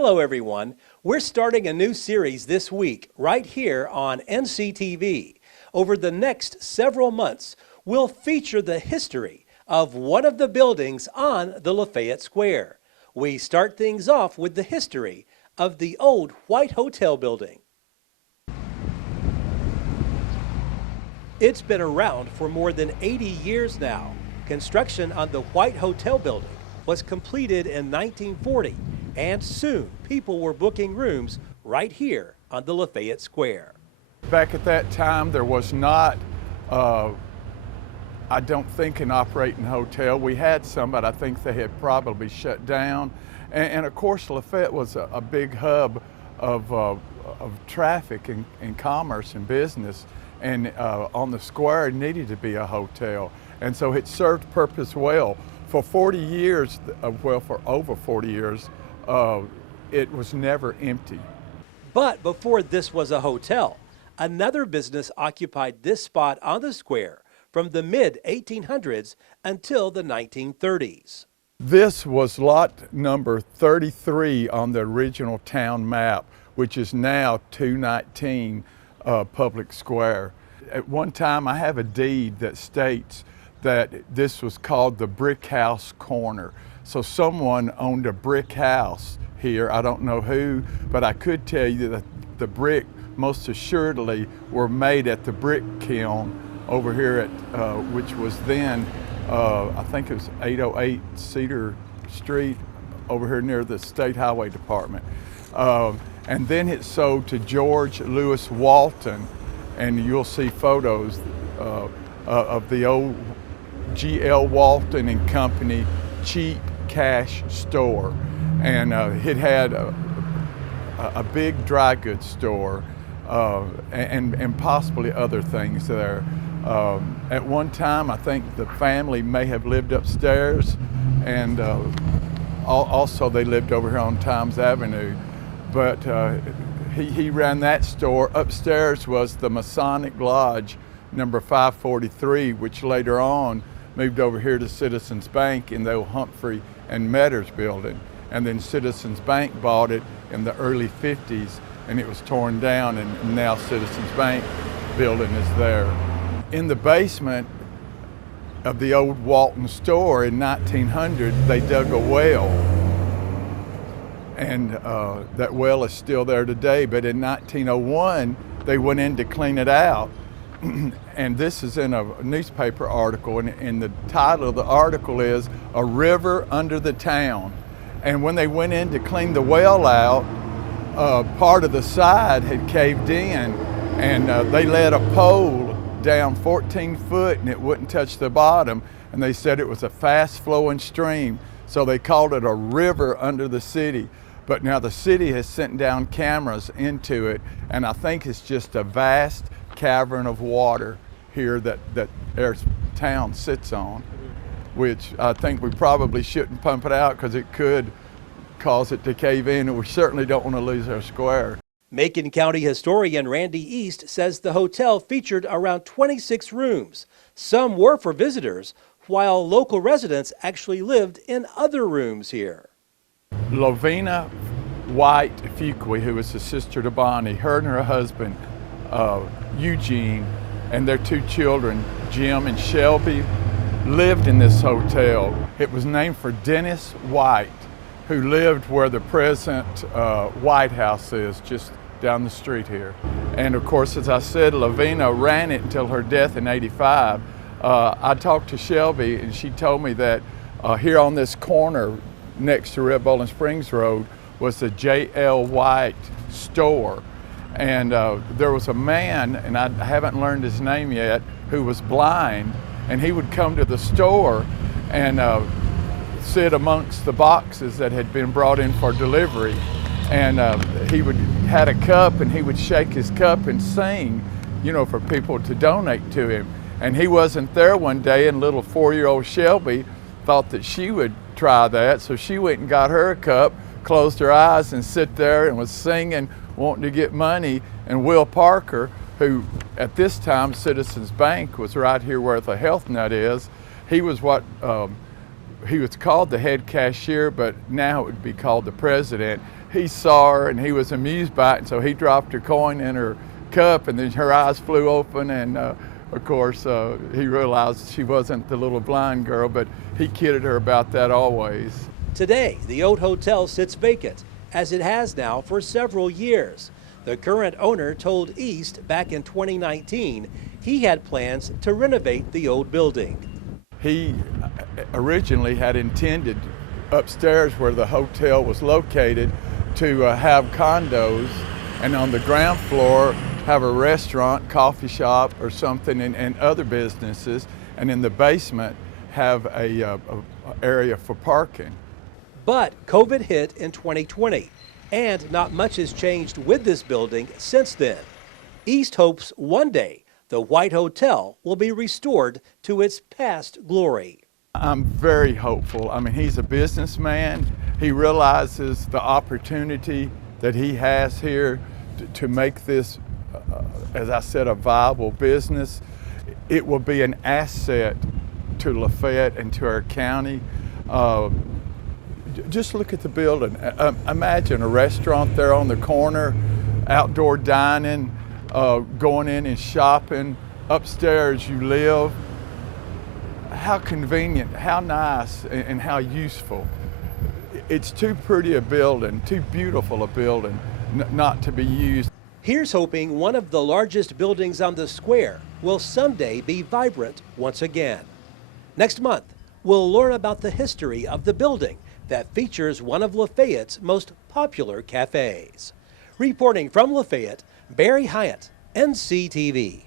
Hello everyone. We're starting a new series this week right here on NCTV. Over the next several months, we'll feature the history of one of the buildings on the Lafayette Square. We start things off with the history of the old White Hotel building. It's been around for more than 80 years now. Construction on the White Hotel building was completed in 1940, and soon people were booking rooms right here on the Lafayette Square. Back at that time, there was not, I don't think, an operating hotel. We had some, but I think they had probably shut down. And of course, Lafayette was a big hub of traffic and commerce and business. And on the square, it needed to be a hotel. And so it served purpose well. For 40 years, well, for over 40 years, it was never empty. But before this was a hotel, another business occupied this spot on the square from the mid-1800s until the 1930s. This was lot number 33 on the original town map, which is now 219 Public Square. At one time, I have a deed that states that this was called the Brick House Corner. So someone owned a brick house here. I don't know who, but I could tell you that the brick most assuredly were made at the brick kiln over here at, which was then, I think it was 808 Cedar Street over here near the State Highway Department. And then it sold to George Lewis Walton, and you'll see photos of the old G.L. Walton and Company cheap cash store. And it had a big dry goods store and possibly other things there. At one time, I think the family may have lived upstairs, and also they lived over here on Times Avenue. But he ran that store. Upstairs was the Masonic Lodge, number 543, which later on moved over here to Citizens Bank in the old Humphrey and Metters building. And then Citizens Bank bought it in the early 50s, and it was torn down, and now Citizens Bank building is there. In the basement of the old Walton store in 1900, they dug a well. And that well is still there today, but in 1901, they went in to clean it out. And this is in a newspaper article, and the title of the article is "A River Under the Town." And when they went in to clean the well out, part of the side had caved in, and they let a pole down 14 foot and it wouldn't touch the bottom, and they said it was a fast flowing stream, so they called it a river under the city. But now the city has sent down cameras into it, and I think it's just a vast cavern of water here that our town sits on, which I think we probably shouldn't pump it out because it could cause it to cave in, and we certainly don't want to lose our square. Macon County historian Randy East says the hotel featured around 26 rooms. Some were for visitors, while local residents actually lived in other rooms here. Lovina White Fuqua, who was the sister to Bonnie, her and her husband, Eugene, and their two children, Jim and Shelby, lived in this hotel. It was named for Dennis White, who lived where the present White House is, just down the street here. And of course, as I said, Lavina ran it until her death in '85. I talked to Shelby, and she told me that here on this corner next to Red Bowling Springs Road was the J.L. White store. And there was a man, and I haven't learned his name yet, who was blind, and he would come to the store and sit amongst the boxes that had been brought in for delivery. And he had a cup, and he would shake his cup and sing, you know, for people to donate to him. And he wasn't there one day, and little 4-year-old Shelby thought that she would try that, so she went and got her a cup, closed her eyes, and sit there and was singing, wanting to get money. And Will Parker, who at this time Citizens Bank was right here where the Health Nut is, he was he was called the head cashier, but now it would be called the president. he saw her and he was amused by it, and so he dropped her coin in her cup, and then her eyes flew open, and of course he realized she wasn't the little blind girl, but he kidded her about that always. Today, the old hotel sits vacant, as it has now for several years. The current owner told East back in 2019 he had plans to renovate the old building. He originally had intended upstairs where the hotel was located to have condos, and on the ground floor have a restaurant, coffee shop or something, and other businesses, and in the basement have a area for parking. But COVID hit in 2020, and not much has changed with this building since then. East hopes one day the White Hotel will be restored to its past glory. I'm very hopeful. I mean, he's a businessman. He realizes the opportunity that he has here to make this, as I said, a viable business. It will be an asset to Lafayette and to our county. Just look at the building. Imagine a restaurant there on the corner, outdoor dining, going in and shopping. Upstairs you live. How convenient, how nice, and how useful. It's too pretty a building, too beautiful a building not to be used. Here's hoping one of the largest buildings on the square will someday be vibrant once again. Next month, we'll learn about the history of the building that features one of Lafayette's most popular cafes. Reporting from Lafayette, Barry Hyatt, NCTV.